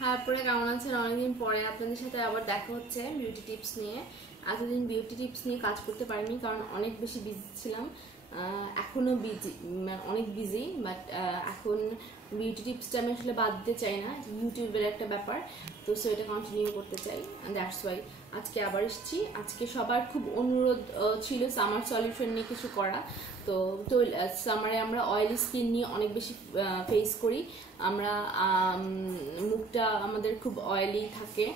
হ্যাঁ, পরে কেমন আছেন? অনেকদিন পরে আপনাদের সাথে আবার দেখা হচ্ছে বিউটি টিপস নিয়ে। এতদিন বিউটি টিপস নিয়ে কাজ করতে পারিনি কারণ অনেক বেশি বিজি ছিলাম। এখনো বিজি, অনেক বিজি, বাট এখন বিউটি টিপসটা আমি আসলে বাদ দিতে চাই না। ইউটিউবের একটা ব্যাপার, তো এটা কন্টিনিউ করতে চাই। দ্যাটস ওয়াই আজকে আবার এসেছি। আজকে সবার খুব অনুরোধ ছিল সামার সলিউশন নিয়ে কিছু করা। তো তো সামারে আমরা অয়েলি স্কিন নিয়ে অনেক বেশি ফেস করি। আমরা মুখটা আমাদের খুব অয়েলি থাকে,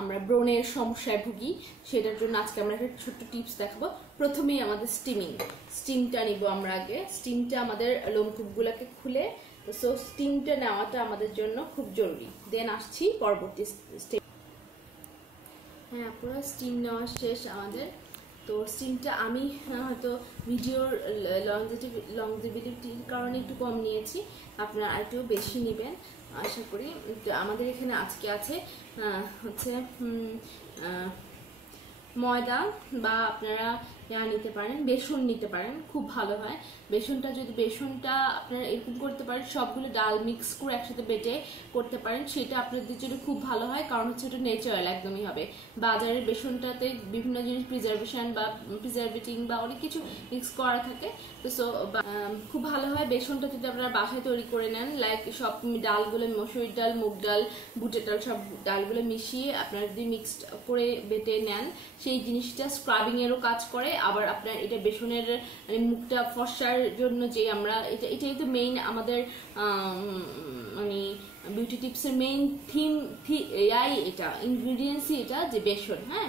আমরা ব্রণের সমস্যায় ভুগি। সেটার জন্য আজকে আমরা একটা ছোট্ট টিপস দেখাবো। প্রথমেই আমাদের স্টিমটা নিব। আমরা আগে স্টিমটা আমাদের লোমকূপগুলোকে খুলে, সো স্টিমটা নেওয়াটা আমাদের জন্য খুব জরুরি। দেন আসছি পরবর্তী স্টেপ। হ্যাঁ, পুরো স্টিম নেওয়া শেষ আমাদের। তো স্টিমটা আমি হয়তো ভিডিওর লংজিভিটির কারণে একটু কম নিয়েছি, আপনারা আরেকটু বেশি নেবেন আশা করি। আমাদের এখানে আজকে আছে হচ্ছে ময়দা, বা আপনারা নিতে পারেন বেসন নিতে পারেন, খুব ভালো হয়। বেসনটা আপনারা এরকম করতে পারেন, সবগুলো ডাল মিক্স করে একসাথে বেটে করতে পারেন, সেটা আপনাদের জন্য খুব ভালো হয়। কারণ হচ্ছে ওটা ন্যাচারাল একদমই হবে। বাজারের বেসনটাতে বিভিন্ন জিনিস প্রিজার্ভেশন বা প্রিজার্ভেটিং বা অনেক কিছু মিক্স করা থাকে। তো খুব ভালো হয় বেসনটা যদি আপনারা বাসায় তৈরি করে নেন। লাইক সব ডালগুলো, মসুরির ডাল, মুগ ডাল, বুটের ডাল, সব ডালগুলো মিশিয়ে আপনারা যদি মিক্সড করে বেটে নেন, সেই জিনিসটা স্ক্রাবিং এরও কাজ করে। আবার আপনার এটা বেসনের মানে মুখটা ফর্সার জন্য যে আমরা এটাই তো মেইন আমাদের মানে বিউটি টিপসের মেইন থিম, এটা ইনগ্রিডিয়েন্টসই এটা যে বেসন। হ্যাঁ,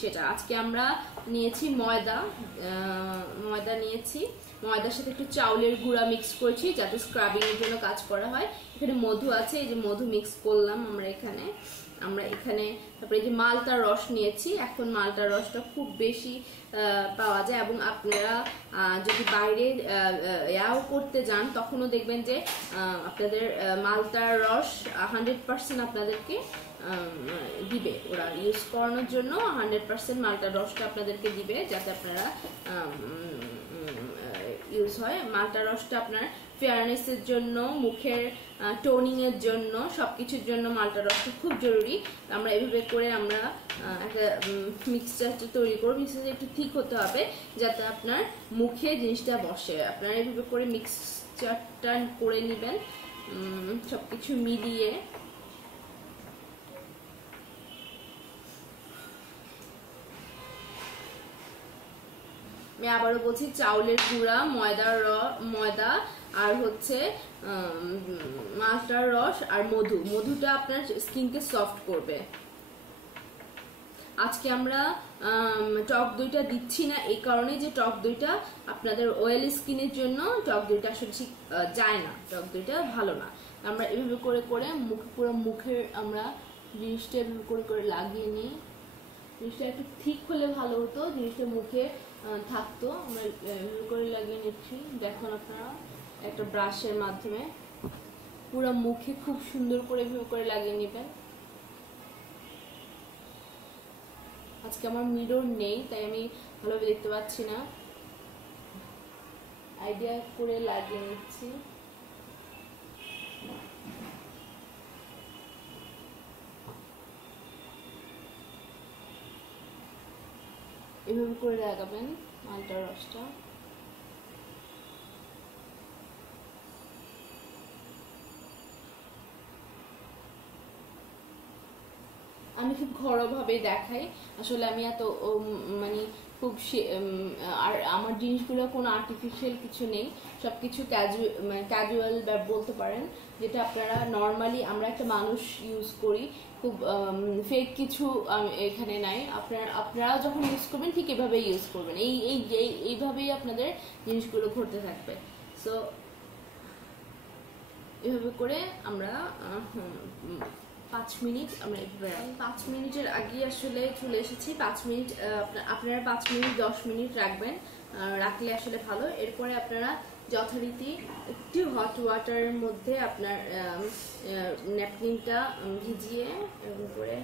সেটা আজকে আমরা নিয়েছি ময়দা নিয়েছি। ময়দার সাথে একটু চাউলের গুঁড়া মিক্স করেছি যাতে স্ক্রাবিং এর জন্য কাজ করা হয়। এখানে মধু আছে, এই যে মধু মিক্স করলাম আমরা এখানে। তারপরে এই যে মালটার রস নিয়েছি। এখন মালটার রসটা খুব বেশি পাওয়া যায়, এবং আপনারা যদি বাইরে করতে যান তখনও দেখবেন যে আপনাদের মালটার রস 100% আপনাদেরকে দিবে। ওরা ইউজ করানোর জন্য 100% মালটার রসটা আপনাদেরকে দিবে, যাতে আপনারা ইউজ হয়। মালটার রসটা আপনার ফেয়ারনেসের জন্য, মুখের টোনিং এর জন্য, সবকিছুর জন্য মালটার রসটা খুব জরুরি। আমরা এভাবে করে আমরা একটা মিক্সচারটা তৈরি করব। মিক্সচারটা একটু ঠিক হতে হবে যাতে আপনার মুখে জিনিসটা বসে। আপনারা এভাবে করে মিক্সচারটা করে নেবেন সবকিছু মিলিয়ে। আমি আবারও বলছি, চাউলের গুঁড়া, ময়দা আর হচ্ছে মালটার রস আর মধুটা আপনার স্কিনকে সফট করবে। আজকে আমরা টক দইটা দিচ্ছি না এই কারণে যে টক দইটা আপনাদের অয়েলি স্কিনের জন্য টক দইটা আসলে ঠিক যায় না, টক দইটা ভালো না। আমরা এভাবে করে করে পুরো মুখের আমরা জিনিসটা এভাবে করে করে লাগিয়ে নিই। জিনিসটা একটু ঠিক হলে ভালো হতো, জিনিসটা মুখে থাকতো। আমরা এভাবে করে লাগিয়ে নিচ্ছি। দেখুন আপনারা একটা ব্রাশের মাধ্যমে পুরো মুখে খুব সুন্দর করে এভাবে করে লাগিয়ে নেবেন। আজকে আমার মিরর নেই, তাই আমি ভালোভাবে দেখতে পাচ্ছি না। আইডিয়া করে লাগিয়ে নিচ্ছি। এভাবে করে লাগাবেন মালটার রসটা। আমি খুব ঘরোয়াভাবে দেখাই, আসলে আমি এত মানে খুব আর আমার জিনিসগুলো কোনো আর্টিফিশিয়াল কিছু নেই, সবকিছু ক্যাজুয়াল বলতে পারেন, যেটা আপনারা নর্মালি আমরা একটা মানুষ ইউজ করি। খুব ফেক কিছু এখানে নাই। আপনারা যখন ইউজ করবেন ঠিক এভাবেই ইউজ করবেন। এইভাবেই আপনাদের জিনিসগুলো ঘটতে থাকবে। সো এভাবে করে আমরা 5 মিনিট আমরা 5 মিনিটের আগে আসলে চলে এসেছি। 5 মিনিট আপনারা 5 মিনিট 10 মিনিট রাখবেন, রাখলে আসলে ভালো। এরপরে আপনারা যথারীতি একটু হট ওয়াটারের মধ্যে আপনার ন্যাপকিনটা ভিজিয়ে এরকম করে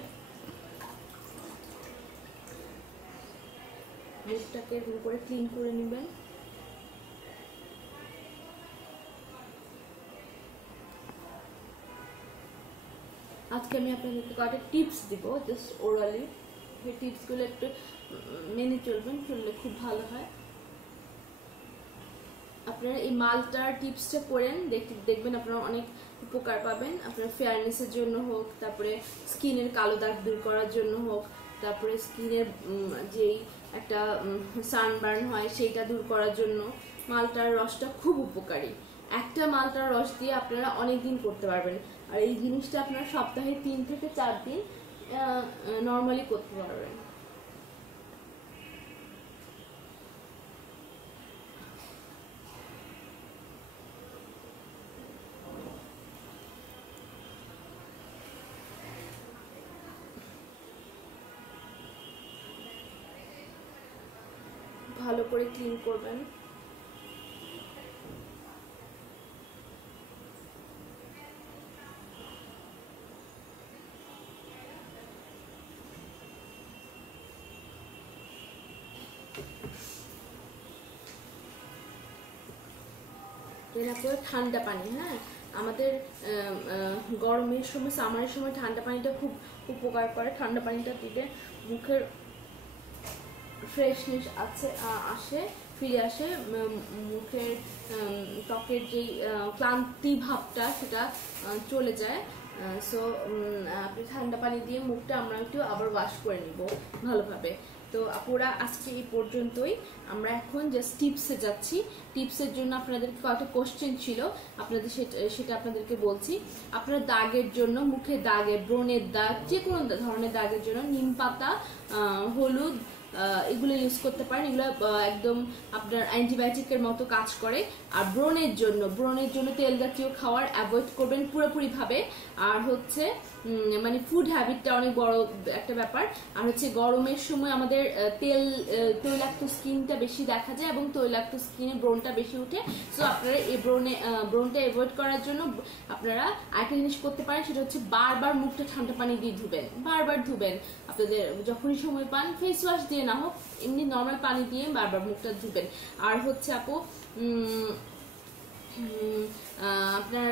মুখটাকে এরকম করে ক্লিন করে নেবেন। আজকে আমি আপনাদেরকে কয়েকটা টিপস দিব, জাস্ট ওরালি। সেই টিপসগুলো একটু মেনে চলবেন, চললে খুব ভালো হয়। আপনারা এই মালটার টিপসটা করেন, দেখবেন আপনারা অনেক উপকার পাবেন। আপনার ফেয়ারনেসের জন্য হোক, তারপরে স্কিনের কালো দাগ দূর করার জন্য হোক, তারপরে স্কিনের যেই একটা সানবার্ন হয় সেইটা দূর করার জন্য মালটার রসটা খুব উপকারী। একটা মালটার রস দিয়ে আপনারা অনেক দিন করতে পারবেন। আর এই জিনিসটা আপনারা সপ্তাহে 3 থেকে 4 দিন নর্মালি করতে পারবেন। ভালো করে ক্লিন করবেন। এরপর ঠান্ডা পানি, হ্যাঁ আমাদের গরমের সময়, সামারের সময় ঠান্ডা পানিটা খুব উপকার করে। ঠান্ডা পানিটা দিলে মুখের ফ্রেশনেস আসে, ফিরে আসে। মুখের ত্বকের যেই ক্লান্তি ভাবটা সেটা চলে যায়। সো আপনি ঠান্ডা পানি দিয়ে মুখটা আমরা একটু আবার ওয়াশ করে নিব ভালোভাবে। তো আপুরা আজকে এই পর্যন্তই। আমরা এখন জাস্ট টিপসে যাচ্ছি। টিপসের জন্য আপনাদেরকে কয়েকটা কোশ্চেন ছিল, আপনাদের সেটা আপনাদেরকে বলছি। আপনার দাগের জন্য, মুখের দাগে, ব্রণের দাগ, যে কোনো ধরনের দাগের জন্য নিম পাতা, হলুদ এগুলো ইউজ করতে পারেন। এগুলো একদম আপনার অ্যান্টিবায়োটিকের মতো কাজ করে। আর ব্রণের জন্য তেল জাতীয় খাবার অ্যাভয়েড করবেন পুরোপুরি ভাবে। আর হচ্ছে মানে ফুড হ্যাবিটটা অনেক বড় একটা ব্যাপার। আর হচ্ছে গরমের সময় আমাদের তৈলাক্ত স্কিনটা বেশি দেখা যায় এবং তৈলাক্ত স্কিনে ব্রণটা বেশি উঠে। সো আপনারা এই ব্রণটা অ্যাভয়েড করার জন্য আপনারা আরেকটা জিনিস করতে পারেন, সেটা হচ্ছে বারবার মুখটা ঠান্ডা পানি দিয়ে ধুবেন, বারবার ধুবেন। আপনাদের যখনই সময় পান, ফেস ওয়াশ দিয়ে না হোক, এমনি নর্মাল পানি দিয়ে বারবার মুখটা ধুবেন। আর হচ্ছে আপু আপনার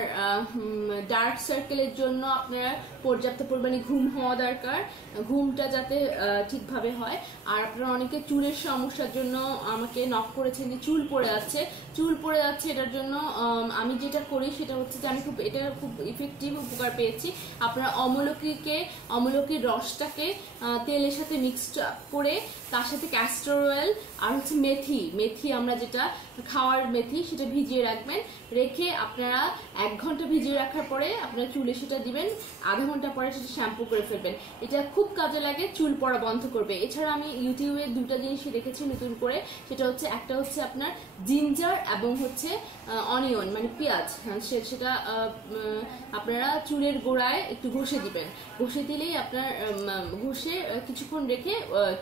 ডার্ক সার্কেলের জন্য আপনারা পর্যাপ্ত পরিমাণে ঘুম হওয়া দরকার, ঘুমটা যাতে ঠিকভাবে হয়। আর আপনারা অনেকে চুলের সমস্যার জন্য আমাকে নক করেছেন যে চুল পড়ে যাচ্ছে। এটার জন্য আমি যেটা করি সেটা হচ্ছে যে আমি এটা খুব ইফেক্টিভ উপকার পেয়েছি। আপনারা অমলকির রসটাকে তেলের সাথে মিক্সড করে, তার সাথে ক্যাস্টর অয়েল আর হচ্ছে মেথি আমরা যেটা খাওয়ার মেথি, সেটা ভিজিয়ে রাখবেন। রেখে আপনারা 1 ঘন্টা ভিজিয়ে রাখার পরে আপনারা চুলে সেটা দিবেন, আধা ঘন্টা পরে সেটা শ্যাম্পু করে ফেলবেন। এটা খুব কাজে লাগে, চুল পড়া বন্ধ করবে। এছাড়া আমি ইউটিউবে 2টা জিনিস দেখেছি নতুন করে, সেটা হচ্ছে একটা হচ্ছে আপনার জিঞ্জার এবং হচ্ছে অনিয়ন মানে পেঁয়াজ, সেটা আপনারা চুলের গোড়ায় একটু ঘষে দিবেন। ঘষে দিলেই আপনার ঘষে কিছুক্ষণ রেখে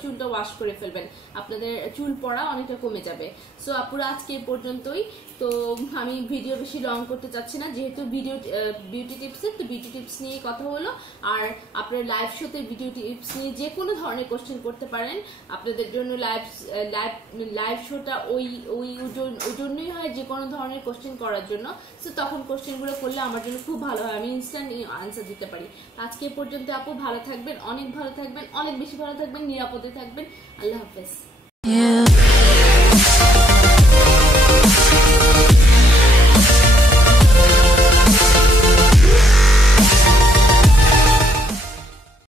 চুলটা ওয়াশ করে ফেলবেন, আপনাদের চুল পড়া অনেকটা কমে যাবে। সো আপুরা আজকে এই পর্যন্তই। তো আমি ভিডিও বেশি লং করতে চাচ্ছি না, যেহেতু বিউটি টিপসের, তো বিউটি টিপস নিয়ে কথা হলো। আর আপনার লাইভ শোতে বিউটি টিপস নিয়ে যে কোনো ধরনের কোশ্চেন করতে পারেন। আপনাদের জন্য লাইভ শোটা ওই জন্যই হয়, যে কোনো ধরনের কোশ্চেন করার জন্য। সো তখন কোশ্চেনগুলো করলে আমার জন্য খুব ভালো হয়, আমি ইনস্ট্যান্ট আনসার দিতে পারি। আজকে পর্যন্ত আপু ভালো থাকবেন, অনেক ভালো থাকবেন, অনেক বেশি ভালো থাকবেন, নিরাপদে থাকবেন। আল্লাহ হাফেজ।